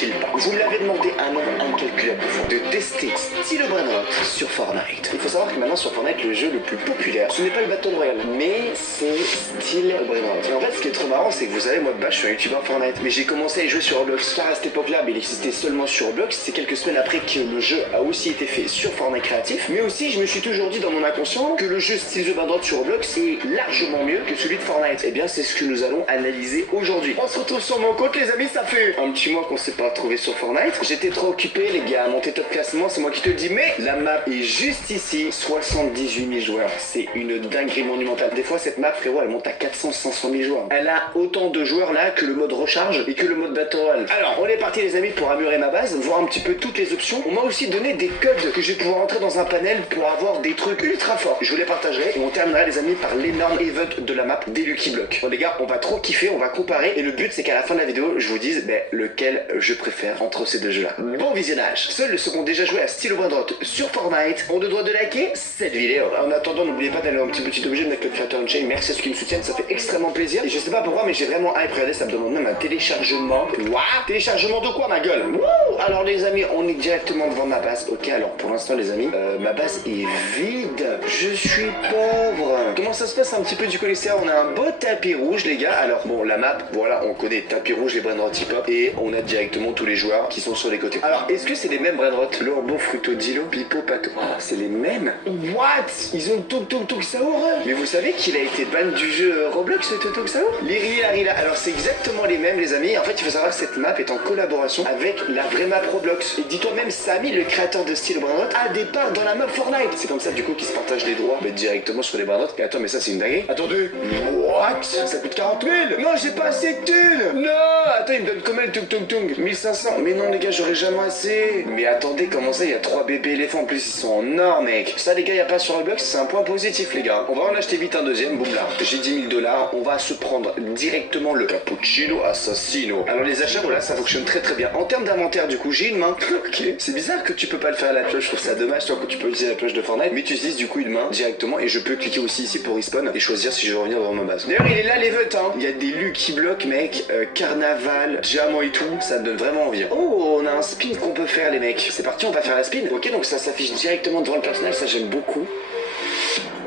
chill pas. Vous me l'avez demandé un nombre incalculable de fois de tester Stylo Brainrot sur Fortnite. Il faut savoir que maintenant sur Fortnite, le jeu le plus populaire, ce n'est pas le Battle Royale, mais c'est Stylo Brainrot. Et en fait, ce qui est trop marrant, c'est que vous savez, moi de base, je suis un youtubeur Fortnite, mais j'ai commencé à y jouer sur Roblox. Car à cette époque-là, il existait seulement sur Roblox. C'est quelques semaines après que le jeu a aussi été fait sur Fortnite Créatif. Mais aussi, je me suis toujours dit dans mon inconscient que le jeu Stylo Brainrot sur Roblox est largement mieux que celui de Fortnite. Et bien, c'est ce que nous allons analyser aujourd'hui. On se retrouve sur mon compte, les amis, ça fait un petit mois qu'on s'est pas retrouvé sur Fortnite. J'étais trop occupé, les gars, à monter top classement, c'est moi qui te le dis, mais la map est juste ici, 78 000 joueurs. C'est une dinguerie monumentale. Des fois, cette map, frérot, elle monte à 400-500 000 joueurs. Elle a autant de joueurs là que le mode recharge et que le mode Battle Royale. Alors, on est parti, les amis, pour améliorer ma base, voir un petit peu toutes les options. On m'a aussi donné des codes que je vais pouvoir entrer dans un panel pour avoir des trucs ultra forts. Je vous les partagerai et on terminera, les amis, par l'énorme event de la map des Lucky Blocks. Bon, les gars, on va trop kiffer, on va comparer et le but, c'est qu'à la fin de la vidéo, je vous dise lequel je préfère entre ces deux jeux-là. Bon visionnage. Seuls ceux qui ont déjà joué à Stylo Brainrot sur Fortnite ont le droit de liker cette vidéo. En attendant, n'oubliez pas d'aller un petit objet de mettre le créateur on-chain. Merci à ceux qui me soutiennent, ça fait extrêmement plaisir. Et je sais pas pourquoi, mais j'ai vraiment hype. Regardez, ça me demande même un téléchargement. What? Téléchargement de quoi, ma gueule? Wouh! Alors, les amis, on est directement devant ma base. Ok, alors pour l'instant, les amis, ma base est vide. Je suis pauvre. Comment ça se passe un petit peu du coup, on a un beau tapis rouge, les gars. Alors, bon, la map, voilà, on connaît tapis rouge, les Brainrot hip-hop. Et on a directement tous les joueurs qui sont sur les côtés. Alors, est-ce que c'est les mêmes Brainrot? Lorbo, Fruto, Dilo, Pipo, Pato. Ah, c'est les mêmes? What? Ils ont Tok Saour? Mais vous savez qu'il a été ban du jeu Roblox, ce Tok Saour? Liri, Larila. Alors, c'est exactement les mêmes, les amis. En fait, il faut savoir que cette map est en collaboration avec la vraie map Roblox. Et dis-toi, même Samy, le créateur de Stylo Brainrot, a des parts dans la map Fortnite. C'est comme ça, du coup, qu'ils se partagent les droits directement sur les Brainrot. Et attends, mais ça, c'est une dinguerie. Attendez. What? Ça coûte 40 000? Non, j'ai pas assez de thunes. Non. Attends, il me donne combien le Tung 1500. Mais non, les gars, j'aurais jamais assez. Mais attendez, comment ça, il y a 3 bébés éléphants. En plus, ils sont en or, mec. Ça, les gars, il y a pas sur Roblox. C'est un point positif, les gars. On va en acheter vite un deuxième. Boum là. J'ai 10 000 $. On va se prendre directement le Cappuccino Assassino. Alors, les achats, voilà, ça fonctionne très très bien. En termes d'inventaire, du coup, j'ai une main. Ok. C'est bizarre que tu peux pas le faire à la cloche. Je trouve ça dommage, toi, que tu peux utiliser la cloche de Fortnite. Mais tu utilises du coup une main directement. Et je peux cliquer aussi ici pour respawn et choisir si je veux revenir dans ma base. D'ailleurs, il est là, l'event, hein. Il y a des Lucky Blocks, mec. Carnaval, diamant et tout. Ça me donne vraiment envie. Oh, on a un spin qu'on peut faire, les mecs. C'est parti, on va faire la spin. Ok, donc ça s'affiche directement devant le personnage. Ça, j'aime beaucoup.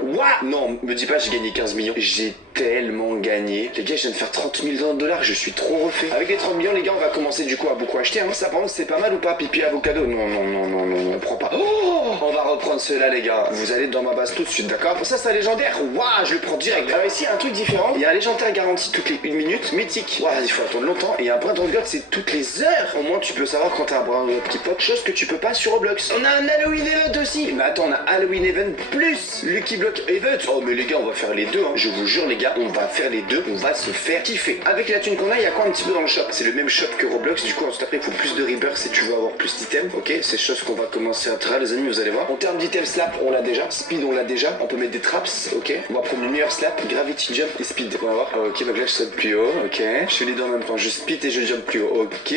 What? Non, me dis pas j'ai gagné 15 millions. J'ai tellement gagné. Les gars, je viens de faire 30 000 $. Je suis trop refait. Avec les 30 millions, les gars, on va commencer du coup à beaucoup acheter. Hein. Ça, par contre, c'est pas mal ou pas? Pipi avocado? Non, on prend pas. Oh, on va reprendre ceux-là, les gars. Vous allez dans ma base tout de suite, d'accord? Ça, c'est un légendaire. Waouh, je le prends direct. Alors ici, un truc différent. Il y a un légendaire garanti toutes les 1 minute. Mythique. Waouh, il faut attendre longtemps. Et un Brainrot God, c'est toutes les heures. Au moins, tu peux savoir quand t'as un Brainrot qui pop, chose que tu peux pas sur Roblox. On a un Halloween Event aussi. Mais attends, on a Halloween Event plus Lucky Block Event. Oh, mais les gars, on va faire les deux. Hein. Je vous jure, les gars, on va faire les deux. On va se faire kiffer. Avec la thune qu'on a, il y a quoi un petit peu dans le shop? C'est le même shop que Roblox. Du coup, ensuite après, il faut plus de rebirth si tu veux avoir plus d'items. Ok, c'est chose qu'on va commencer à traiter, les amis, vous allez voir. En termes d'items slap, on l'a déjà. Speed, on l'a déjà. On peut mettre des traps. Ok, on va prendre le meilleur slap. Gravity jump et speed. On va voir. Ok, donc là, je saute plus haut. Ok, je fais les deux en même temps. Je speed et je jump plus haut. Ok,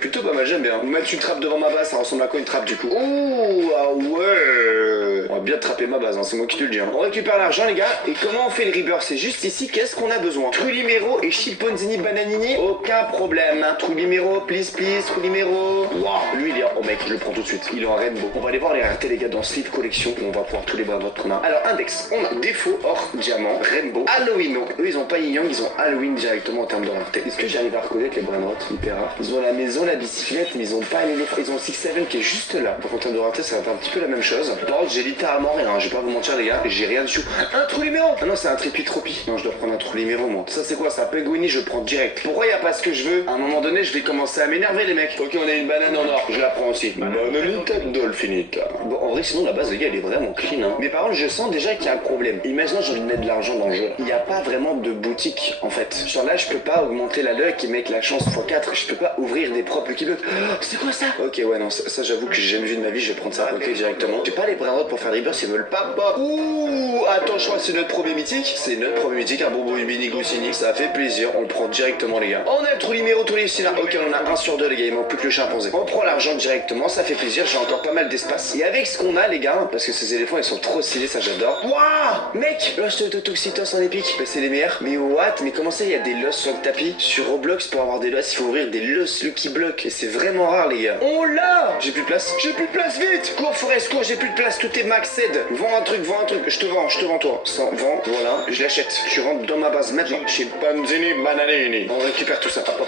plutôt pas mal, j'aime bien. Mettre une trappe devant ma base, ça ressemble à quoi une trappe du coup? Oh, ah ouais. On va bien trapper ma base, hein. C'est moi qui te le dis. Hein. On récupère l'argent, les gars. Et comment on fait le rebirth? C'est juste ici. Qu'est-ce qu'on a besoin? Trulimero et Chilponzini Bananini. Aucun problème. Hein. Trulimero, please. Trulimero. Waouh, lui, il est. Oh, mec, je le prends tout de suite. Il est en rainbow. On va aller voir les raretés, les gars, dans Sleeve Collection. On va voir tous les Brainrot qu'on a. Alors, index. On a défaut, or, diamant, rainbow, Halloween. Donc, eux, ils ont pas Yin Yang, ils ont Halloween directement en termes de rareté. Est-ce que j'arrive à reconnaître les Brainrot hyper rares? Ils ont la maison, la bicyclette, mais ils ont pas l'éléphant. Ils ont 6-7 qui est juste là. Donc, en termes de rareté, ça va être un petit peu la même chose. Par contre, j'ai littéralement rien. Je vais pas vous mentir, les gars. J'ai rien du tout. Un Trulimero. Ah non, c'est un Tripi. Non, je dois prendre un Trulimero, moi. Ça, c'est quoi? Ça? Penguini, je prends direct. Pourquoi y a pas ce que je veux? À un moment donné, je vais commencer à m'énerver, les mecs. Ok, on a une banane en or. Je la prends aussi. Bananita Dolphinita. Bon, en vrai, sinon, la base, les gars, elle est vraiment clean, hein. Mais par contre, je sens déjà qu'il y a un problème. Imaginons, j'ai envie de mettre de l'argent dans le jeu. Il n'y a pas vraiment de boutique, en fait. Genre là, je peux pas augmenter la luck et mettre la chance x4. Je peux pas ouvrir des propres Lucky Blocks. Oh, c'est quoi ça? Ok, ouais, non, ça j'avoue que j'ai jamais vu de ma vie. Je vais prendre ça. Ok, directement. J'ai pas les Brainrot pour faire des Rebirth, ils veulent pas pop. Ouh, attends, je crois que c'est notre premier mythique. C'est notre premier mythique, un bonbon Mini Goussini. Ça fait plaisir, on le prend directement, les gars. On a le trou numéro, tous les là. Ok, on a 1 sur 2, les gars, il manque plus que le chimpanzé. On prend l'argent directement, ça fait plaisir, j'ai encore pas mal d'espace. Et avec ce qu'on a, les gars, parce que ces éléphants, ils sont trop stylés, ça j'adore. Waouh, mec, l'os de Toxitos en épique. Bah, c'est les meilleurs. Mais what? Mais comment ça, il y a des loss sur le tapis? Sur Roblox, pour avoir des loss, il faut ouvrir des loss Lucky Block. Et c'est vraiment rare, les gars. On l'a! J'ai plus de place. J'ai plus de place, vite! Cours, Forest, cours, j'ai plus de place, tout est maxed. Vends un truc, je te vends toi. 100, vends, voilà, je l'achète. Tu rentres dans ma base maintenant. Chez Panzini Bananini. On récupère tout ça. Hop.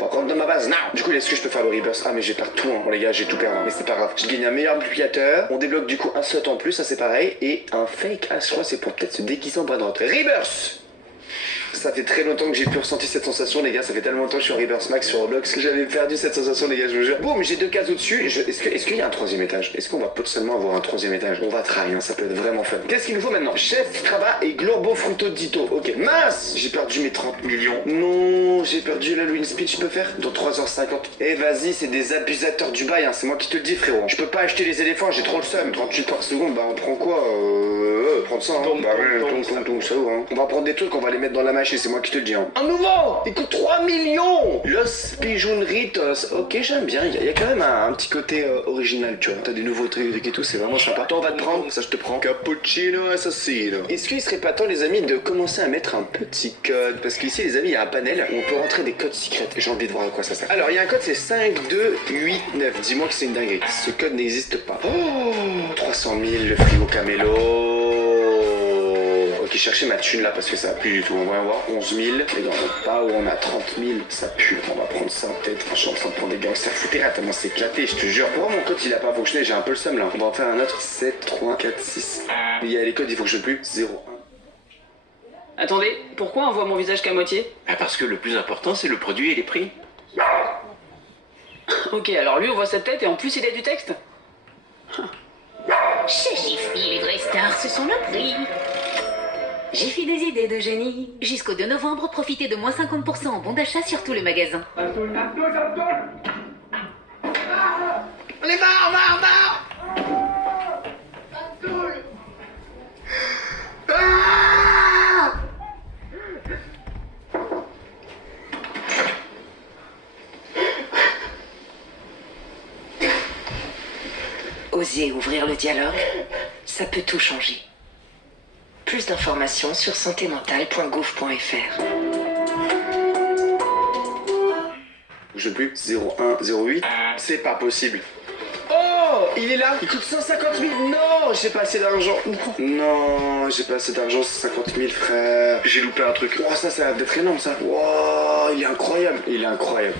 Rentre dans ma base, now! Du coup, est-ce que je peux faire le Rebirth? Ah, mais j'ai perdu tout, hein. Bon, les gars, j'ai tout perdu. Mais c'est pas grave. Je gagne un meilleur multiplicateur. On débloque du coup un slot en plus, ça c'est pareil. Et un fake as, je crois, c'est pour peut-être se déguiser en bras droite. Rebirth! Ça fait très longtemps que j'ai pu ressentir cette sensation, les gars. Ça fait tellement longtemps que je suis en Rebirth Max sur Roblox que j'avais perdu cette sensation, les gars, je vous jure. Boum, j'ai 2 cases au-dessus. Est-ce qu'il y a un 3e étage? Est-ce qu'on va potentiellement avoir un 3e étage? On va try, hein, ça peut être vraiment fun. Qu'est-ce qu'il nous faut maintenant? Chef, Craba et Glorbo Fruto Dito. Ok, mince! J'ai perdu mes 30 millions. Non, j'ai perdu la Win Speed, je peux faire? Dans 3h50. Eh, vas-y, c'est des abusateurs du bail, hein. C'est moi qui te le dis, frérot. Je peux pas acheter les éléphants, j'ai trop le seum. 38 par seconde, bah on prend quoi? Prendre ça, hein. Bah ouais, ça ouvre, hein. On va prendre des trucs, on va les mettre dans la machine, c'est moi qui te le dis, hein. Un nouveau! Il coûte 3 millions! Los Pijunritos. Ok, j'aime bien. Il y a quand même un petit côté original, tu vois. T'as des nouveaux trucs et tout, c'est vraiment sympa. Toi, on va te prendre, ça je te prends. Cappuccino Assassino. Est-ce qu'il serait pas temps, les amis, de commencer à mettre un petit code? Parce qu'ici, les amis, il y a un panel où on peut rentrer des codes secrets. J'ai envie de voir à quoi ça sert. Alors, il y a un code, c'est 5289. Dis-moi que c'est une dinguerie. Ce code n'existe pas. Oh! 300 000, le frigo Camelo. Ok, chercher ma thune là parce que ça pue du tout. On va avoir 11 000. Et dans le pas où on a 30 000, ça pue. On va prendre ça peut-être. Je suis en train de prendre des gangsters foutera tellement c'est éclaté, je te jure. Pourquoi mon code il a pas fonctionné? J'ai un peu le seum là. On va en faire un autre. 7, 3, 4, 6. Il y a les codes, il fonctionne plus. 0, 1. Attendez, pourquoi on voit mon visage qu'à moitié? Ah, parce que le plus important, c'est le produit et les prix. Ok, alors lui on voit sa tête et en plus il a du texte. Chez Jiffy, les vraies stars, ce sont le prix. Jiffy des idées de génie. Jusqu'au 2 novembre, profitez de moins 50% en bon d'achat sur tout le magasin. On est marre. Oser ouvrir le dialogue, ça peut tout changer. Plus d'informations sur santémentale.gouv.fr. Je plus. 0108. C'est pas possible. Oh, il est là. Il coûte 150 000. Non, j'ai pas assez d'argent. Non, j'ai pas assez d'argent. 50 000, frère. J'ai loupé un truc. Oh, ça a l'air d'être énorme, ça. Wow, il est incroyable.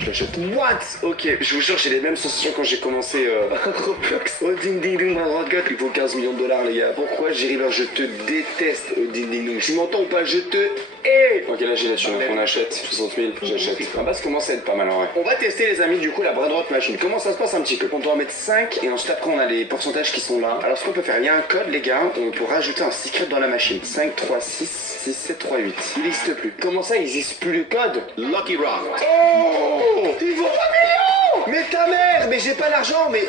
Je l'achète. What? Ok, je vous jure, j'ai les mêmes sensations quand j'ai commencé Roblox. Oh, ding ding ding, my God, il faut 15 millions de dollars, les gars. Pourquoi, River, je te déteste, ding ding ding. Tu m'entends ou pas? Je te hais. Ok, là, j'ai la thune. On achète. 60 000, j'achète. La base commence à être pas mal, en vrai. On va tester, les amis, du coup, la bras droite machine. Comment ça se passe un petit peu? On doit en mettre 5 et ensuite, après, on a les pourcentages qui sont là. Alors, ce qu'on peut faire, il y a un code, les gars. On peut rajouter un secret dans la machine. 5, 3, 6, 6, 7, 3, 8. Il n'existe plus. Comment ça, il n'existe plus le code? Lucky Rock. Oh, il vaut 3 millions. Mais ta mère. Mais j'ai pas l'argent, mais...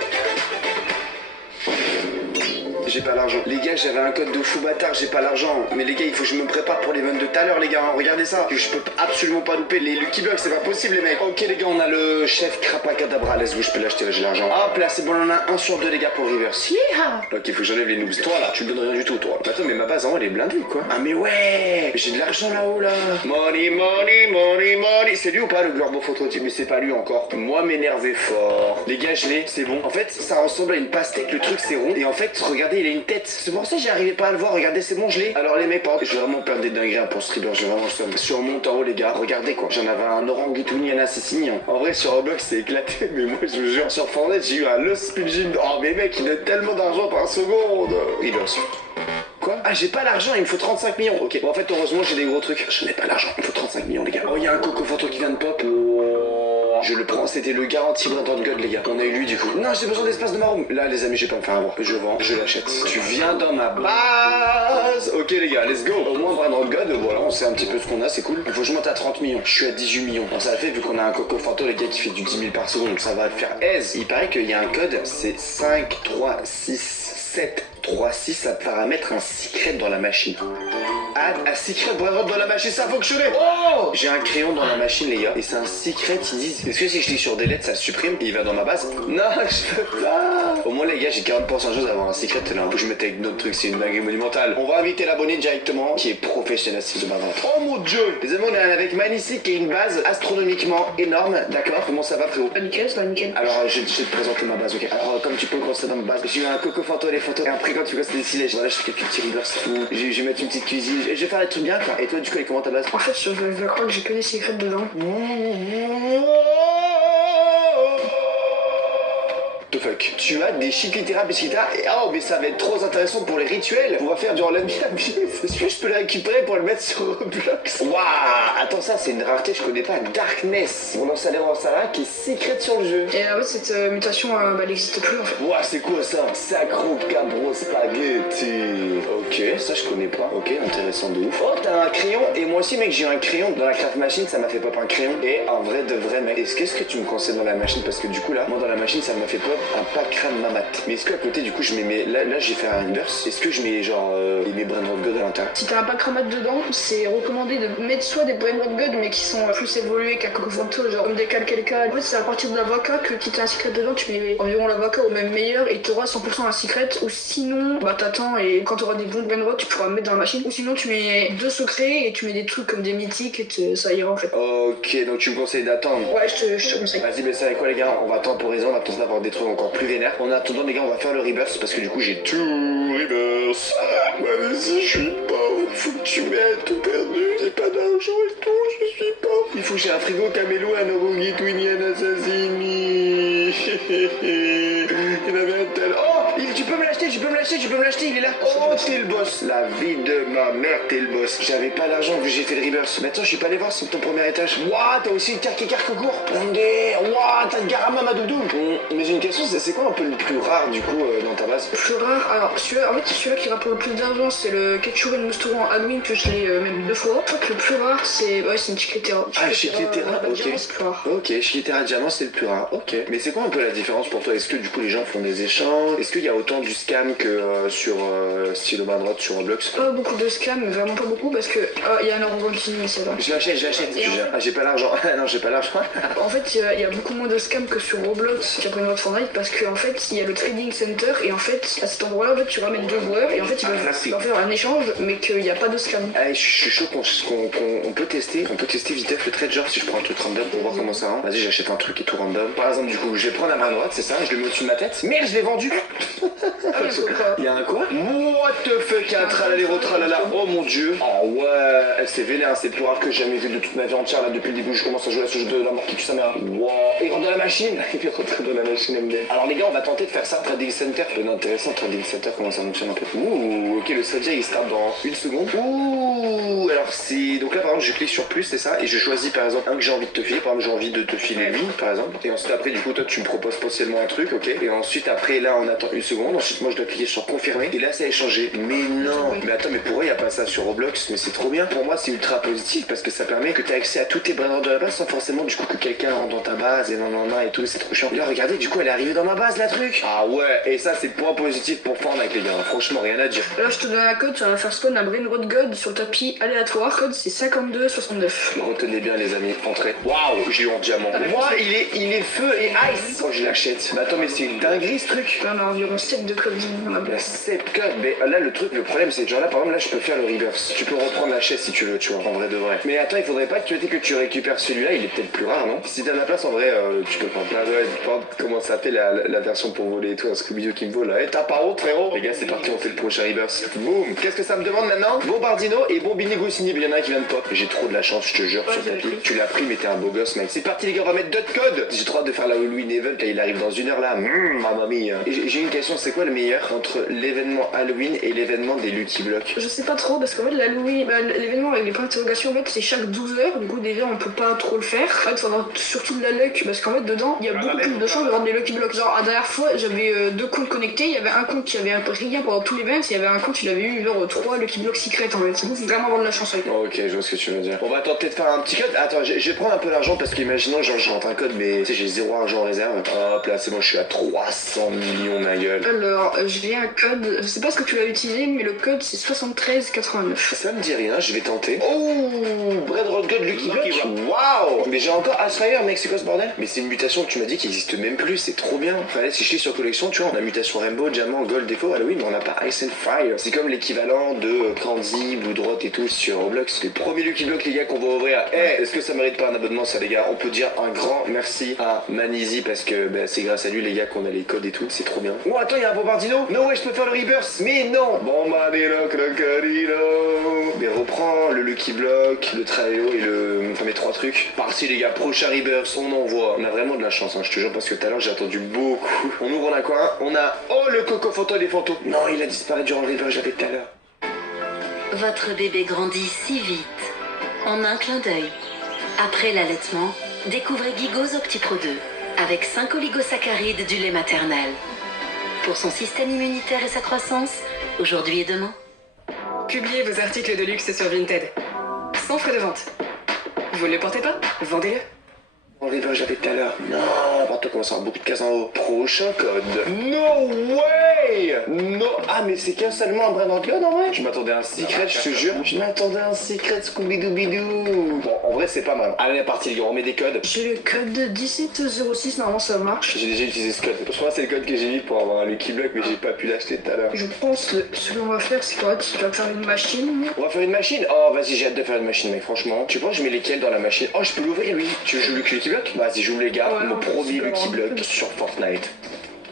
J'ai pas l'argent. Les gars, j'avais un code de fou bâtard, j'ai pas l'argent. Mais les gars, il faut que je me prépare pour l'event de tout à l'heure, les gars. Hein. Regardez ça. Je peux absolument pas louper les Lucky Blocks, c'est pas possible, les mecs. Ok, les gars, on a le chef Crapacadabra. Laisse-vous, je peux l'acheter, là, j'ai l'argent. Hop, là, c'est bon, on en a 1 sur 2, les gars, pour Reverse. Yeah. Ok, il faut que j'enlève les noobs. Toi, là, tu me donnes rien du tout, toi. Attends, mais ma base, en vrai, elle est blindée, quoi. Ah, mais ouais. J'ai de l'argent là-haut, là. Money. C'est lui ou pas, le Glorbo Photo? Mais c'est pas lui encore. Moi, m'énerver fort. Les gars, je l'ai, c'est bon. En fait, ça ressemble à une pastèque, le truc, c'est rond. Et en fait, regardez, il a une tête. C'est pour ça que j'arrivais pas à le voir. Regardez, c'est bon, je l'ai. Alors, les mecs, par contre, je vais vraiment perdre des dingueries pour ce Reaper. J'ai vraiment le seum. Sur mon en haut, les gars, regardez quoi. J'en avais un orangutuni, un assassini. En vrai, sur Roblox, c'est éclaté. Mais moi, je vous jure, sur Fortnite, j'ai eu un Lost Pigeon. Oh, mais mec, il donne tellement d'argent par seconde. Reaper. Quoi? Ah, j'ai pas l'argent, il me faut 35 millions. Ok, bon, en fait, heureusement, j'ai des gros trucs. Je n'ai pas l'argent, il me faut 35 millions, les gars. Oh, il y a un coco photo qui vient de pop. Oh, je le prends, c'était le garanti Brandon God, les gars. On a eu lui, du coup. Non, j'ai besoin d'espace de ma room. Là, les amis, je vais pas me faire avoir. Je vends, je l'achète. Tu viens dans ma base. Ok, les gars, let's go. Au moins, Brandon God, voilà, on sait un petit peu ce qu'on a, c'est cool. Il faut que je monte à 30 millions. Je suis à 18 millions. Bon, ça le fait, vu qu'on a un coco photo, les gars, qui fait du 10 000 par seconde. Donc, ça va le faire aise. Il paraît qu'il y a un code, c'est 5, 3, 6, 7, 3-6, ça paramètre un secret dans la machine. Add un secret brain dans la machine, ça a fonctionné. Oh, j'ai un crayon dans la machine, les gars. Et c'est un secret, ils disent. Est-ce que si je clique sur delete, ça supprime et il va dans ma base? Non, je peux pas. Au moins, les gars, j'ai 40% de chance d'avoir un secret. Là, je vais mettre avec d'autres trucs, c'est une dinguerie monumentale. On va inviter l'abonné directement, qui est professionnel à de ma vente. Oh mon dieu. Les amis, on est avec Manici, qui est une base astronomiquement énorme. D'accord? Comment ça va, frérot? Nickel, ça va nickel. Alors, je vais te présenter ma base, ok? Alors, comme tu peux constater dans ma base, j'ai eu un coco photo, les photos. Et après, quand tu vois, c'est des silèges. Voilà, je fais quelques petits reverse. Je vais mettre une petite cuisine. Je vais faire des trucs bien, quoi. Et toi, du coup, comment ta base? En fait, je crois que j'ai que des secrets dedans. The fuck. Tu as des chiquitera, etc. Et oh, mais ça va être trop intéressant pour les rituels. On va faire durant la nuit. Est-ce que je peux les récupérer pour le mettre sur Roblox? Waouh. Attends, ça, c'est une rareté, je connais pas. Darkness. On lance l'erreur Sarah qui est secrète sur le jeu. Et en fait, cette mutation, elle n'existe plus en fait. Ouah, c'est quoi ça? Sacro cabro spaghetti. Ok, ça je connais pas. Ok, intéressant de ouf. Oh, t'as un crayon. Et moi aussi, mec, j'ai un crayon. Dans la craft machine, ça m'a fait pop un crayon. Et en vrai de vrai, mec, qu'est-ce que tu me conseilles dans la machine? Parce que du coup, là, moi dans la machine, ça m'a fait pop un pack crâne mamat. Mais est-ce qu'à côté, du coup, je mets mes. Là j'ai fait un reverse. Est-ce que je mets genre mes brain rot god à l'intérieur? Si t'as un pack ramat dedans, c'est recommandé de mettre soit des brain rot god, mais qui sont plus évolués qu'un coco photo, genre des calcalcas. En fait, c'est à partir de l'avocat que si t'as un secret dedans, tu mets environ l'avocat au même meilleur et t'auras 100% un secret. Ou sinon, bah t'attends et quand t'auras des bons brain rot, tu pourras mettre dans la machine. Ou sinon, tu mets 2 secrets et tu mets des trucs comme des mythiques et ça ira en fait. Ok, donc tu me conseilles d'attendre. Ouais, je te conseille. Vas-y, mais ça avec quoi les gars? On va temporiser, on va tenter d'avoir des trucs encore plus vénères. En attendant les gars, on va faire le reverse parce que du coup j'ai tout reverse. Vas-y, je suis pauvre, faut que tu m'aides, tout perdu. J'ai pas d'argent et tout, je suis pauvre. Il faut que j'ai un frigo Camelo, un Orogi, Twinny, un Assassini. Il y en avait un tel. Oh, tu peux me l'acheter, il est là. Oh, t'es le boss. La vie de ma mère, t'es le boss. J'avais pas l'argent vu que j'ai fait le reverse. Mais attends, je suis pas allé voir sur ton premier étage. Ouah, t'as aussi une carte court. Ouah, t'as une Garama Madoudou. Mais j'ai une question, c'est quoi un peu le plus rare du coup dans ta base? Le plus rare, alors celui-là qui rapporte le plus d'argent, c'est le Ketchup Mousteron en Halloween que je l'ai même 2 fois. Je crois que le plus rare, c'est une Chicletera. Ah, Chicletera, ok. C'est le plus rare. Ok, Chicletera Diamant, c'est le plus rare. Ok. Mais c'est quoi un peu la différence pour toi? Est-ce que du coup les gens font des échanges? Est-ce qu'il y a autant du scam que sur Stylo Main Droite sur Roblox? Pas beaucoup de scam, mais vraiment pas beaucoup parce que il y a un Orban qui c'est là. Je l'achète. Ah, j'ai pas l'argent. Non, j'ai pas l'argent. En fait, il y a beaucoup moins de scams que sur Roblox qu'après notre Fortnite parce qu'en fait, il y a le Trading Center et en fait, à cet endroit-là, en fait, tu ramènes 2 joueurs et en fait, ils peuvent faire un échange, mais qu'il n'y a pas de scam. Allez, je suis chaud qu'on peut tester. On peut tester vite fait le trade, genre si je prends un truc random pour voir comment ça rend. Vas-y, j'achète un truc et tout random. Par exemple, du coup, je vais prendre la main droite, c'est ça, je le mets au-dessus de ma tête. Merde, je l'ai vendu. Ah oui, Il y a un quoi? What the fuck, il y a un tralala. Oh mon dieu. Oh ouais, c'est vénère, c'est le plus rare que j'ai jamais vu de toute ma vie entière là depuis le début. Je commence à jouer à ce jeu de la mort qui tue sa mère. Wow. Il rentre dans la machine. Il rentre dans la machine MDM. Alors les gars, on va tenter de faire ça. Trading Center. Intéressant, Trading Center, comment ça fonctionne un peu. Ouh, ok, le Sadia il start dans 1 seconde. Ouh, alors c'est. Donc là par exemple, je clique sur plus, c'est ça, et je choisis par exemple un que j'ai envie de te filer. Par exemple, j'ai envie de te filer lui, par exemple. Et ensuite après, du coup, toi tu me proposes potentiellement un truc, ok. Et ensuite après, là on attend 1 seconde. Ensuite, moi je dois cliquer sur confirmer. Et là ça a échangé. Mais non. Mais attends, mais pourquoi il n'y a pas ça sur Roblox? Mais c'est trop bien. Pour moi, c'est ultra positif parce que ça permet que tu aies accès à tous tes brainers de la base sans forcément du coup que quelqu'un rentre dans ta base et non et tout. C'est trop chiant. Là, regardez, du coup, elle est arrivée dans ma base, la truc. Ah ouais. Et ça, c'est le point positif pour Fortnite, les gars. Franchement, rien à dire. Là, je te donne la code, tu vas faire spawn un Brain Rot God sur le tapis aléatoire. Code, c'est 5269. Retenez bien, les amis. Entrez. Waouh, j'ai eu en diamant. Moi, il est feu et ice quand je l'achète. Mais attends, mais c'est une dinguerie ce truc. Là, on a environ 7 de codes. La 7 codes. Mais là, le problème, c'est que genre là, par exemple, là, je peux faire le reverse. Tu peux reprendre la chaise si tu veux, tu vois, en vrai de vrai. Mais attends, il faudrait pas que tu récupères celui-là, il est peut-être plus rare, non? Si t'as de la place, en vrai, tu peux prendre plein de. Comment ça fait la version pour voler et tout, un Scooby-Doo qui me vole là. Eh, t'as pas honte, frérot? Les gars, c'est parti, on fait le prochain reverse. Boum. Qu'est-ce que ça me demande maintenant? Bombardino et Bombini Goussini. Il y en a un qui vient de pop. J'ai trop de la chance, je te jure, sur tapis. Tu l'as pris, mais t'es un beau gosse, mec. C'est parti, les gars, on va mettre d'autres codes. J'ai trop hâte de faire la Halloween Event, là, il arrive dans 1 heure là. Mamma mia. Et j'ai une question, c'est quoi le meilleur entre l'événement Halloween et l'événement des Lucky Blocks? Je sais pas trop parce qu'en fait, l'Halloween, l'événement avec les points d'interrogation, en fait, c'est chaque 12 heures. Du coup, déjà, on peut pas trop le faire. En fait, faut avoir surtout de la luck parce qu'en fait, dedans, il y a beaucoup plus de chances d'avoir des Lucky Blocks. Genre, la dernière fois, j'avais 2 comptes connectés. Il y avait un compte qui avait rien pendant tous les events. Il y avait un compte, il avait eu genre 3 Lucky Blocks secrets en fait. Du coup, faut vraiment avoir de la chance avec. Ok, je vois ce que tu veux dire. On va tenter de faire un petit code. Attends, je vais prendre un peu d'argent parce qu'imaginons, genre, je rentre un code, mais tu sais, j'ai 0 argent en réserve. Hop là, c'est bon, je suis à 300 millions, ma gueule. Alors, j'ai un code, je sais pas ce que tu l'as utilisé, mais le code c'est 7389. Ça me dit rien, je vais tenter. Oh, Brain Rot God Lucky Block. Waouh. Mais j'ai encore Icefire, mec, c'est quoi ce bordel? Mais c'est une mutation que tu m'as dit qui existe même plus, c'est trop bien. Fallait, si je clique sur collection, tu vois, on a mutation Rainbow, Diamant, Gold, Défaut, Halloween, mais on n'a pas Ice and Fire. C'est comme l'équivalent de Candy, Blood Rot et tout sur Roblox. Le premier Lucky Block, les gars, qu'on va ouvrir. Eh, est-ce que ça mérite pas un abonnement, ça, les gars? On peut dire un grand merci à Manizy parce que bah, c'est grâce à lui, les gars, qu'on a les codes et tout. C'est trop bien. Oh, attends, il y a un Bombardino. No way, je peux faire le Rebirth. Mais non. Bombardino, Crocodilo. Mais reprends le Lucky Block, le Traéo et le. Enfin, mes 3 trucs. Parti, les gars. Prochain Rebirth, on envoie. On a vraiment de la chance, hein, je te jure, parce que tout à l'heure, j'ai attendu beaucoup. On ouvre, on a quoi? On a. Oh, le Coco Photo des fantômes. Non, il a disparu durant le Rebirth, j'avais tout à l'heure. Votre bébé grandit si vite, en un clin d'œil. Après l'allaitement, découvrez Gigos OptiPro 2, avec 5 oligosaccharides du lait maternel. Pour son système immunitaire et sa croissance, aujourd'hui et demain. Publiez vos articles de luxe sur Vinted. Sans frais de vente. Vous ne les portez pas? Vendez-le. On Rebirth, j'avais tout à l'heure. Non, n'importe quoi, commence à avoir beaucoup de cases en haut. Prochain code. No way. No. Ah, mais c'est qu'un seulement un Brain Rot God en vrai? Je m'attendais à un secret, je te jure. Je m'attendais à un secret Scooby-Doo. Bon, en vrai, c'est pas mal. Allez, la partie, les gars, on met des codes. J'ai le code 1706, normalement ça marche. J'ai déjà utilisé ce code. Je crois que c'est le code que j'ai mis pour avoir un Lucky Block, mais j'ai pas pu l'acheter tout à l'heure. Je pense que ce qu'on va faire, c'est quoi? Tu vas faire une machine. On va faire une machine? Oh, vas-y, j'ai hâte de faire une machine, mec, franchement. Tu penses, je mets lesquels dans la machine? Oh, je peux l'ouvrir, lui. Tu veux jouer le Lucky Block? Vas-y, joue les gars. Ouais, Mon premier super Lucky grave. Block sur Fortnite.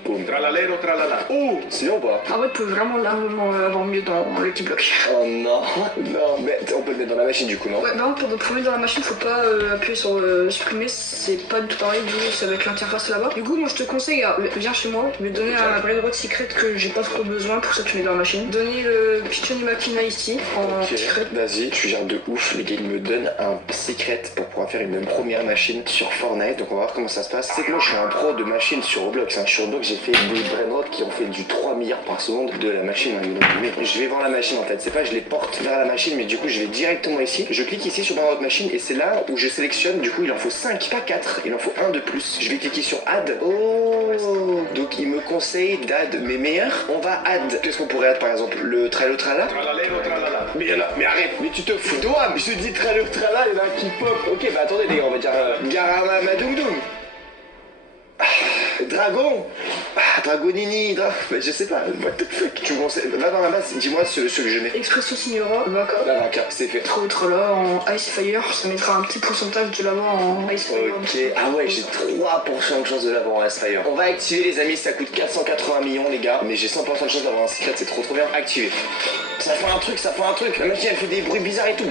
Boum. Tralalero, tralala. Oh, c'est bien ou pas? En vrai, tu peux vraiment largement avoir mieux dans le Lucky Block. Oh non, non, mais on peut le mettre dans la machine du coup, non? Ouais, non, pour le premier dans la machine, faut pas appuyer sur supprimer, c'est pas du tout pareil, du coup, c'est avec l'interface là-bas. Du coup, moi je te conseille, viens chez moi, je vais te donner un Brain Rot secret que j'ai pas trop besoin, pour ça que tu mets dans la machine. Donner le Pichoni Machina ici, en Ok, secret. vas-y, tu gères de ouf, les gars, il me donne un secret pour pouvoir faire une première machine sur Fortnite, donc on va voir comment ça se passe. C'est que moi je suis un pro de machine sur Roblox, hein. Sur Roblox j'ai fait des Brain Rot qui ont fait du 3 milliards par seconde de la machine, hein. Mais je vais voir la machine en fait, c'est pas je les porte vers la machine, mais du coup je vais directement ici, je clique ici sur Brain Rot machine et c'est là où je sélectionne, du coup il en faut 5, pas 4, il en faut un de plus. Je vais cliquer sur add. Oh, donc il me conseille d'add mes meilleurs. On va add, qu'est-ce qu'on pourrait add par exemple? Le Tralo Trala. Tralalero, tralala. Mais il y en a, mais arrête, mais tu te fous de moi, mais je te dis Tralo Trala, il y en a un qui pop. Ok, bah attendez les gars, on va dire Garama Madoum Doum. Dragon. Dragonini, mais je sais pas, what the fuck. Tu me conseilles, va dans la base, dis-moi ce que je mets. Expresso Signora, Vaca. La vaca, c'est fait. Trop là en Ice Fire, ça mettra un petit pourcentage de l'avoir en Ice Fire. Ok, ah ouais, j'ai 3% de chance de l'avoir en Ice-Fire. On va activer les amis, ça coûte 480 millions les gars, mais j'ai 100% de chance d'avoir un secret, c'est trop bien. Activé. Ça fait un truc, ça fait un truc. La machine elle fait des bruits bizarres et tout.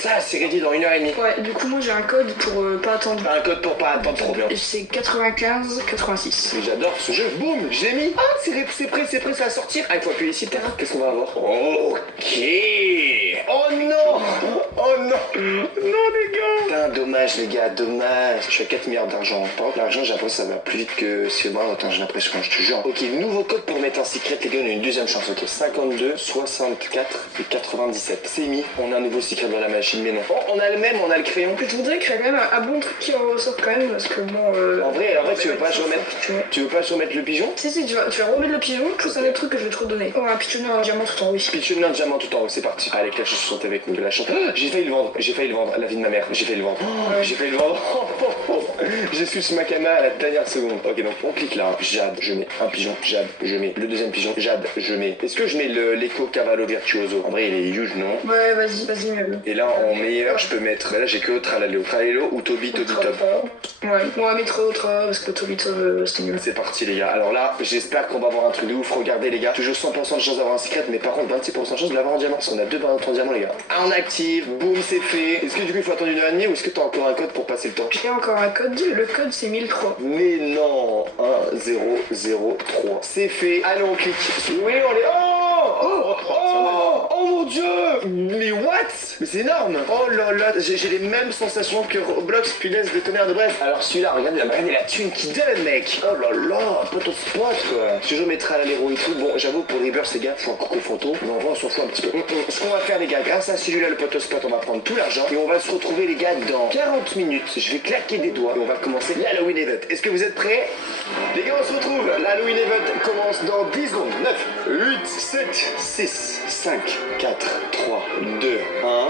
Ça, c'est ready dans 1h30. Ouais, du coup, moi j'ai un code pour pas attendre. Un code pour pas attendre trop bien. C'est 95-86. Mais j'adore ce jeu, boum, je l'ai mis. Ah, c'est prêt, ça va sortir. Ah, il faut appuyer ici, terrain. Qu'est-ce qu'on va avoir? Ok. Oh non. Oh non. Non les gars. Putain, dommage les gars, dommage. Je suis à 4 milliards d'argent. Par contre, l'argent, j'ai l'impression que ça va plus vite que c'est moi. Attends, j'ai l'impression, je te jure. Ok, nouveau code pour mettre un secret, les gars, on a une deuxième chance. Ok, 52, 64 et 97. C'est mis. On a un nouveau secret dans la machine, mais non. Oh, on a le même, on a le crayon. Je voudrais créer quand même un bon truc qui en ressort quand même, parce que bon. En vrai, tu veux pas je remettre. Tu veux pas je remettre le pigeon? Si, tu vas remettre le pigeon, plus un autre truc que je vais te redonner. Oh, un pigeon en diamant tout en haut ici. Pigeon un diamant tout en haut, c'est parti. Allez, que la chance sont avec nous, de la chance. Ah, j'ai failli le vendre, la vie de ma mère. J'ai failli le vendre. J'ai failli le vendre. J'ai su ce Makama à la dernière seconde. Ok, donc on clique là. Jade, je mets un pigeon. Jade, je mets le deuxième pigeon. Jade, je mets. Est-ce que je mets l'écho Cavallo Virtuoso? En vrai, il est huge, non? Ouais, vas-y, mieux. Et là, en meilleur, je peux mettre. Là, j'ai que Tralalo. Tralalo ou Toby Top. Ouais, on va mettre autre parce que Toby c'était mieux. C'est parti, les gars. Alors là, j'espère qu'on va avoir un truc de ouf. Regardez, les gars. Toujours 100% de chance d'avoir un secret, mais par contre, 26% de chance de l'avoir en diamant. Parce qu'on a 2 en diamant, les gars. On active, boum, c'est fait. Est-ce que du coup, il faut attendre 1h30 ou est-ce que t'as encore un code pour passer le temps? J'ai encore un code. Le code, c'est 1003. Mais non, 1003. C'est fait. Allez, on clique. Oui, on est. Oh, mon dieu. Dieu! Mais what? Mais c'est énorme! Oh là là, j'ai les mêmes sensations que Roblox, punaise de tonnerre de Brest. Alors celui-là, regardez la thune qui donne, mec! Oh là là, pote au spot, quoi! Je mettrai à l'alléro et tout. Bon, j'avoue, pour les Rebirth, les gars, faut un coucou photo. Mais en vrai, on s'en fout un petit peu. Ce qu'on va faire, les gars, grâce à celui-là, le pote au spot, on va prendre tout l'argent et on va se retrouver, les gars, dans 40 minutes. Je vais claquer des doigts et on va commencer l'Halloween Event. Est-ce que vous êtes prêts? Les gars, on se retrouve. L'Halloween Event commence dans 10 secondes. 9, 8, 7, 6, 5, 4, 3, 2, 1.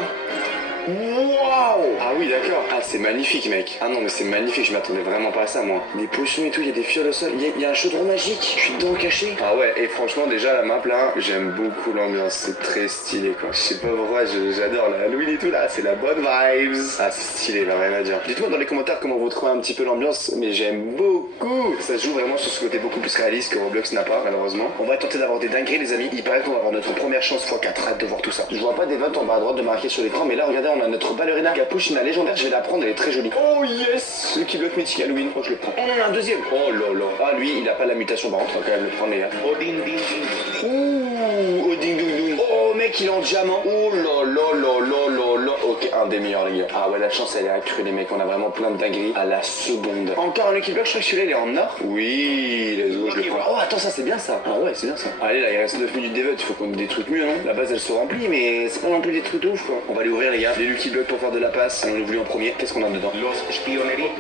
Waouh! Ah oui, d'accord. Ah, c'est magnifique, mec. Ah non, mais c'est magnifique. Je m'attendais vraiment pas à ça, moi. Des potions et tout, il y a des fioles au sol. Il y a un chaudron magique. Je suis dedans caché. Ah ouais, et franchement, déjà, la map là, j'aime beaucoup l'ambiance. C'est très stylé, quoi. Je sais pas pourquoi, j'adore la Halloween et tout là. C'est la bonne vibes. Ah, c'est stylé, là, rien à dire. Dites-moi dans les commentaires comment vous trouvez un petit peu l'ambiance, mais j'aime beaucoup. Ça se joue vraiment sur ce côté beaucoup plus réaliste que Roblox n'a pas, malheureusement. On va tenter d'avoir des dingueries, les amis. Il paraît qu'on va avoir notre première chance x4. Hâte de voir tout ça. Je vois pas des votes en bas à droite de marquer sur l'écran, mais là, regardez, on a notre ballerina capuchina légendaire. Je vais la prendre, elle est très jolie. Oh yes! Le Lucky Block mythique Halloween. Oh, je le prends. On en a un deuxième. Oh là là. Ah, lui, il a pas la mutation, par contre, on va quand même le prendre, les gars. Oh ding ding ding. Ouh, oh ding ding ding. Oh, mec, il est en diamant. Oh là là là là là là. Ok, un des meilleurs, les gars. Ah ouais, la chance, elle est accrue, les mecs. On a vraiment plein de dingueries à la seconde. Encore un Lucky Block, je crois que celui-là, il est en or. Oui, let's go, je le prends. Oh, attends, ça, c'est bien ça. Ah ouais, c'est bien ça. Allez, là, il reste 9 minutes d'éveil. Il faut qu'on ait des trucs mieux, non? La base, elle se remplit, mais c'est pas non plus des trucs de ouf, quoi. On va aller ouvrir, les gars. Les Lucky Blocks pour faire de la passe. On l'a voulu en premier. Qu'est-ce qu'on a dedans?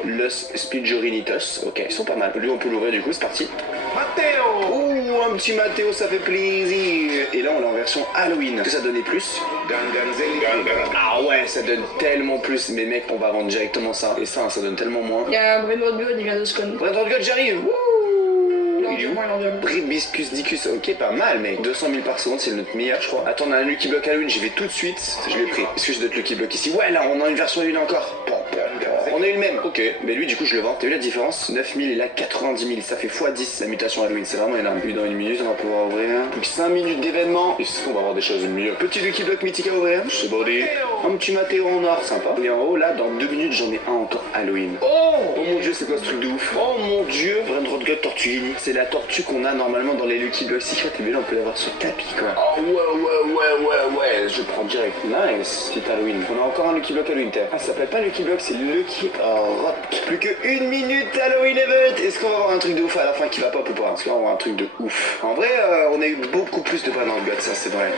Los Spinjorinitos. Ok, ils sont pas mal. Lui, on peut l'ouvrir du coup, c'est parti. Matteo! Ouh, un petit Matteo, ça fait plaisir. Et là, on l'a en version Halloween. Que ça donnait plus? Ah ouais, ça donne tellement plus. Mais mec, on va vendre directement ça. Et ça donne tellement moins. Il y a un Brainrot God, il vient de spawn. Brainrot God, j'arrive. Il est où? Bribiscus Dicus, ok, pas mal, mec. 200 000 par seconde, c'est notre meilleur, je crois. Attends, on a un Lucky Block Halloween, j'y vais tout de suite. Je l'ai pris. Est-ce que j'ai d'autres Lucky Block ici? Ouais, là, on a une version 1 encore. On a eu le même, ok. Mais lui, du coup, je le vends. T'as vu la différence? 9000 et là, 90 000. Ça fait x10 la mutation Halloween. C'est vraiment énorme. Lui, dans une minute, on va pouvoir ouvrir. Plus que 5 minutes d'événement. Est-ce qu'on va avoir des choses mieux? Petit Lucky Block mythique à ouvrir. C'est bordé. Un petit Matteo en or, sympa. Et en haut, là, dans 2 minutes, j'en ai un encore Halloween. Oh mon dieu, c'est quoi ce truc de ouf? Oh mon dieu. Brainrot God Tortuguini. C'est la tortue qu'on a normalement dans les Lucky Block Secret. Mais là, on peut l'avoir sur tapis, quoi. Oh ouais. Je prends direct. Nice. Petit Halloween. On a encore un Lucky Block Halloween. Ah, ça s'appelle pas Lucky Block, c'est Lucky Rock. Plus que 1 minute Halloween Event. Est-ce qu'on va avoir un truc de ouf à la fin qui va pop ou pas? Est-ce qu'on va avoir un truc de ouf? En vrai, on a eu beaucoup plus de Brainrot God, ça c'est vrai.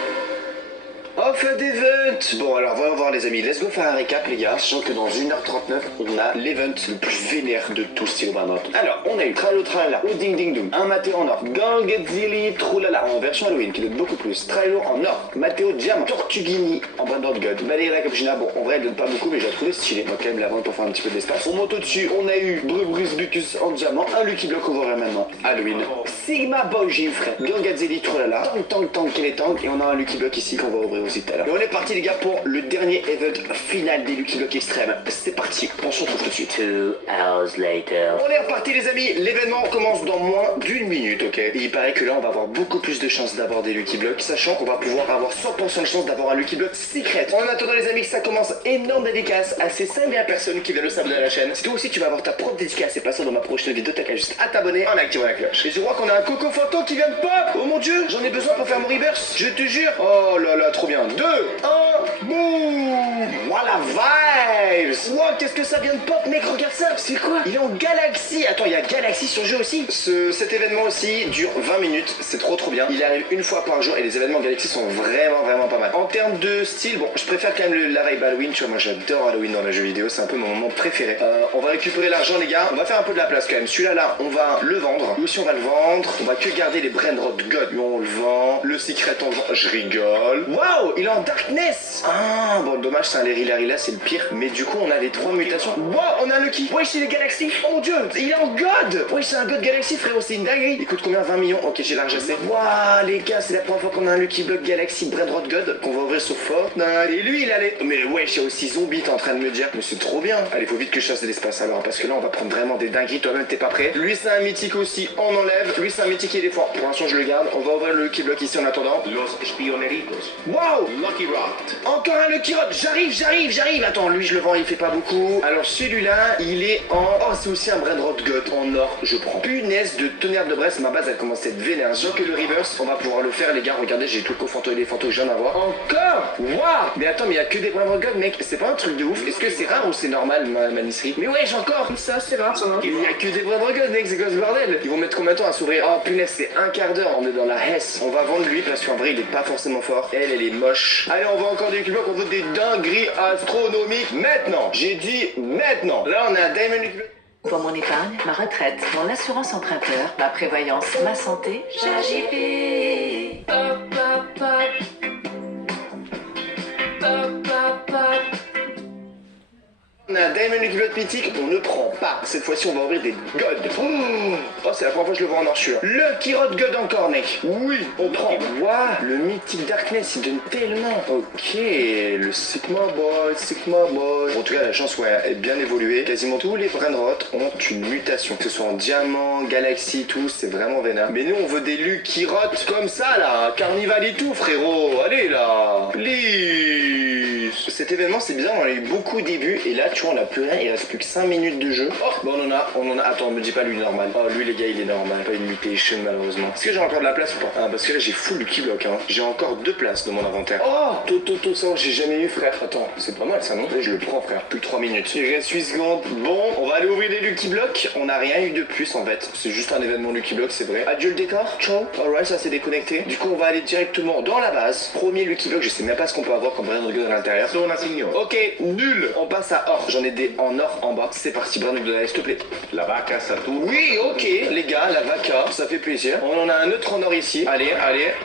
Off d'event. Bon alors voyons voir les amis, let's go faire un récap les gars, sachant que dans 1h39 on a l'event le plus vénère de tous ces Brainrot. Alors on a eu Tralala Tralala, au Ding Ding Doom, un Matteo en or, Gangetzili Troulala en version Halloween qui donne beaucoup plus, Tralala en or, Matteo Diamant, Tortuguini en Brainrot God, Ballerina Capuchina, bon en vrai elle donne pas beaucoup mais je la trouve stylée, on va quand même la vendre pour faire un petit peu d'espace. On monte au-dessus, on a eu Brubrus Bucus en diamant, un Lucky Block ouvrir maintenant, Halloween, Sigma Boy Gifre, Gangetzili Troulala, Tang Keletang et on a un Lucky Block ici qu'on va ouvrir aussi tout à l'heure. Et on est parti les gars pour le dernier event final des Lucky Block extrêmes. C'est parti, on se retrouve tout de suite. 2 hours later. On est reparti les amis, l'événement commence dans moins d'1 minute, ok? Et il paraît que là on va avoir beaucoup plus de chances d'avoir des Lucky Blocks, sachant qu'on va pouvoir avoir 100% de chance d'avoir un Lucky Block secret. En attendant les amis que ça commence, énorme dédicace à ces 5000 personnes qui viennent le s'abonner à la chaîne. Si toi aussi tu vas avoir ta propre dédicace et pas ça dans ma prochaine vidéo, t'as qu'à juste à t'abonner en activant la cloche. Et je crois qu'on a un Coco Phantom qui vient de pop. Oh mon dieu, j'en ai besoin pour faire mon reverse, je te jure. Oh là là, trop bien. 2, 1, boum. Voilà vibes. Wow, qu'est-ce que ça vient de pop mec, regarde ça. C'est quoi? Il est en Galaxy. Attends, il y a Galaxy sur le jeu aussi. Cet événement aussi dure 20 minutes, c'est trop bien. Il arrive une fois par jour et les événements Galaxy sont vraiment pas mal. En termes de style, bon, je préfère quand même la vibe Halloween, tu vois, moi j'adore Halloween dans les jeux vidéo, c'est un peu mon moment préféré. On va récupérer l'argent les gars, on va faire un peu de la place quand même. Celui-là là, on va le vendre. Lui aussi on va le vendre. On va que garder les Brainrot God, lui on le vend. Le secret on le vend. Je rigole. Waouh, il est en Darkness. Ah, bon, dommage, c'est un Larry là, c'est le pire. Mais du coup, on a les 3 mutations. Waouh, on a un Lucky. Ouais, c'est les Galaxies. Oh mon dieu, il est en God. Ouais, c'est un God Galaxy, frérot, c'est une dinguerie. Il coûte combien? 20 millions. Ok, j'ai l'argent assez. Waouh, les gars, c'est la première fois qu'on a un Lucky Block Galaxy Brainrot God qu'on va ouvrir sur Fortnite. Et lui, il allait. Mais ouais, il y a aussi Zombie, t'es en train de me dire. Mais c'est trop bien. Allez, faut vite que je chasse de l'espace alors, parce que là, on va prendre vraiment des dingueries. Toi-même, t'es pas prêt. Lui, c'est un mythique aussi. On enlève. Lui, c'est un mythique et il est fort. Pour l'instant, je le garde. On va ouvrir le Lucky Block ici en attendant. Los Spioneritos. Waouh. Lucky Rot. Encore un Lucky Rod, j'arrive. Attends, lui je le vends, il fait pas beaucoup. Alors celui-là, il est en... Oh, c'est aussi un Brainrot carotte god en or, je prends. Punaise de tonnerre de Brest, ma base elle commence à être vénère. Sauf que le reverse, on va pouvoir le faire les gars, regardez, j'ai tout le cofanto et les fantos que je viens d'avoir. Encore. Waouh. Mais attends, mais il y a que des Brainrot god mec, c'est pas un truc de ouf. Est-ce que c'est rare ou c'est normal ma nisserie? Mais ouais, j'ai encore. C'est assez rare, ça va. Il y a que des Brainrot god mec, c'est quoi ce bordel? Ils vont mettre combien de temps à s'ouvrir? Oh punaise, c'est un quart d'heure, on est dans la Hesse. On va vendre lui parce qu'en vrai il est pas forcément fort. Elle est moche. Allez, on va encore des Lucky Block, on veut des dingueries astronomiques maintenant. J'ai dit maintenant. Là on a un Diamond Lucky Block. Pour mon épargne, ma retraite, mon assurance emprunteur, ma prévoyance, ma santé, j'agis. On a un Diamond Lucky Block mythique, on ne prend pas. Cette fois-ci, on va ouvrir des gods. Oh, c'est la première fois que je le vois en or, celui-là. Le Kirot God encore, mec. Oui, on prend. Waouh, le mythique Darkness, il donne tellement. Ok, le Sigma Boy. En tout cas, la chance, ouais, est bien évoluée. Quasiment tous les Brainrot ont une mutation. Que ce soit en diamant, galaxie, tout, c'est vraiment vénère. Mais nous, on veut des Lucky Rot comme ça, là. Carnival et tout, frérot. Allez, là. Please. Cet événement, c'est bizarre, on a eu beaucoup au début. Et là, tu vois, on a plus rien, il reste plus que 5 minutes de jeu. Oh, bon, on en a. Attends, me dis pas lui il est normal. Oh, lui, les gars, il est normal. Pas une mutation, malheureusement. Est-ce que j'ai encore de la place ou pas? Ah, parce que là, j'ai full Lucky Block, hein. J'ai encore 2 places dans mon inventaire. Oh, Toto, ça, j'ai jamais eu, frère. Attends, c'est pas mal ça, non? Là, je le prends, frère. Plus que 3 minutes. Il reste 8 secondes. Bon, on va aller ouvrir les Lucky Block. On n'a rien eu de plus, en fait. C'est juste un événement Lucky Block, c'est vrai. Adieu le décor. Ciao. Alright, ça s'est déconnecté. Du coup, on va aller directement dans la base. Premier Lucky Block, je sais même pas ce qu'on peut avoir comme Brainrot God à l'intérieur. Ok, nul. On passe à or. J'en ai des en or en bas. C'est parti, Brainrot God, s'il te plaît. La vaca Saturne. Oui, ok, les gars, la vaca, ça fait plaisir. On en a un autre en or ici. Allez.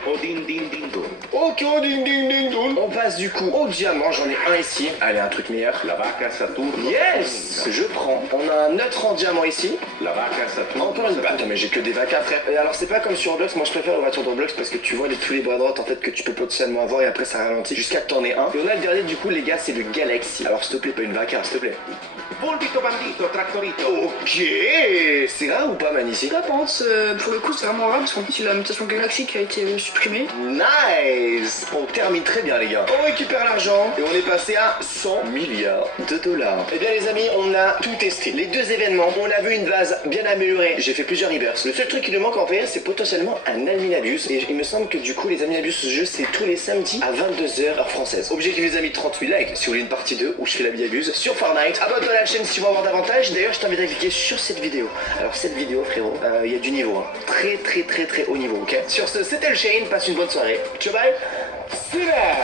O din din din dun. Ok, ding ding ding dong. On passe du coup au diamant, j'en ai un ici. Allez, un truc meilleur. La vaca Saturne. Yes, je prends. On a un autre en diamant ici. La vaca Saturne. Encore une. Attends, mais j'ai que des vacas, frère. Et alors, c'est pas comme sur Roblox. Moi, je préfère le voiture de Roblox parce que tu vois tous les Brainrot en fait que tu peux potentiellement avoir et après ça ralentit jusqu'à que t'en aies un. Et on a le dernier, du coup, les gars, c'est le Galaxy. Alors, s'il te plaît, pas une vaca, s'il te plaît. Pulpito bandito tractorito. Ok, c'est rare ou pas, man, ici? Là, par contre, pour le coup, c'est vraiment rare parce qu'en plus, il y a la mutation Galaxy qui a été supprimée. Nice. On termine très bien les gars. On récupère l'argent et on est passé à 100 milliards de dollars. Eh bien les amis, on a tout testé. Les 2 événements, on a vu une base bien améliorée. J'ai fait plusieurs reverse. Le seul truc qui nous manque en fait, c'est potentiellement un Alminabius. Et il me semble que du coup les Alminabius, ce jeu c'est tous les samedis à 22h heure française. Objectif les amis, 30 000 likes si vous voulez une partie 2 où je fais la Alminabius sur Fortnite. Abonne-toi à la chaîne si tu veux en voir davantage. D'ailleurs je t'invite à cliquer sur cette vidéo. Alors cette vidéo frérot, il y a du niveau, hein. Très haut niveau, ok. Sur ce, c'était le Shane, passe une bonne soirée. Ciao bye. Super.